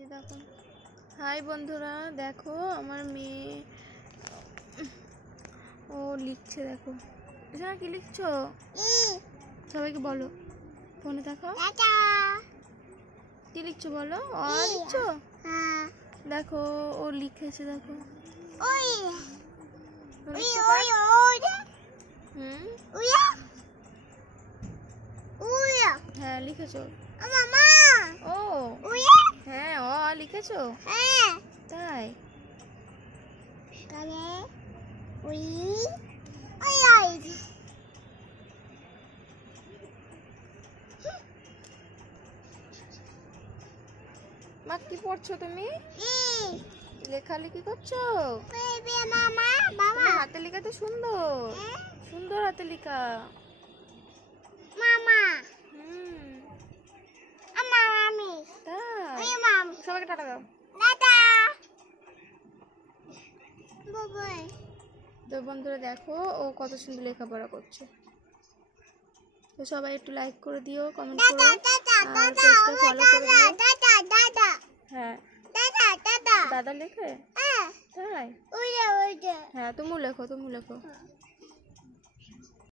দেখো, হাই বন্ধুরা, দেখো আমার মেয়ে ও লিখছে। দেখো এছাড়া কি লিখছো? সবাইকে বলো, ফোনে দেখো কি লিখছো বলো। লিখছো? দেখো ও লিখেছে। দেখো হ্যাঁ লিখেছো। ও হ্যাঁ লিখেছো? তাই মা কি পড়ছো তুমি? লেখালেখি করছো? তোমার হাতে লেখা তো সুন্দর সুন্দর হাতে লেখা। সবাইকে টাটা দাও। তো বন্ধুরা দেখো ও কত সুন্দর লেখাপড়া করছে। তো সবাই একটু লাইক করে দিও, কমেন্ট করো, আর পেজটা ফলো করে দিও। হ্যাঁ দাদা লেখে? তাই হ্যাঁ, তুমিও লেখো।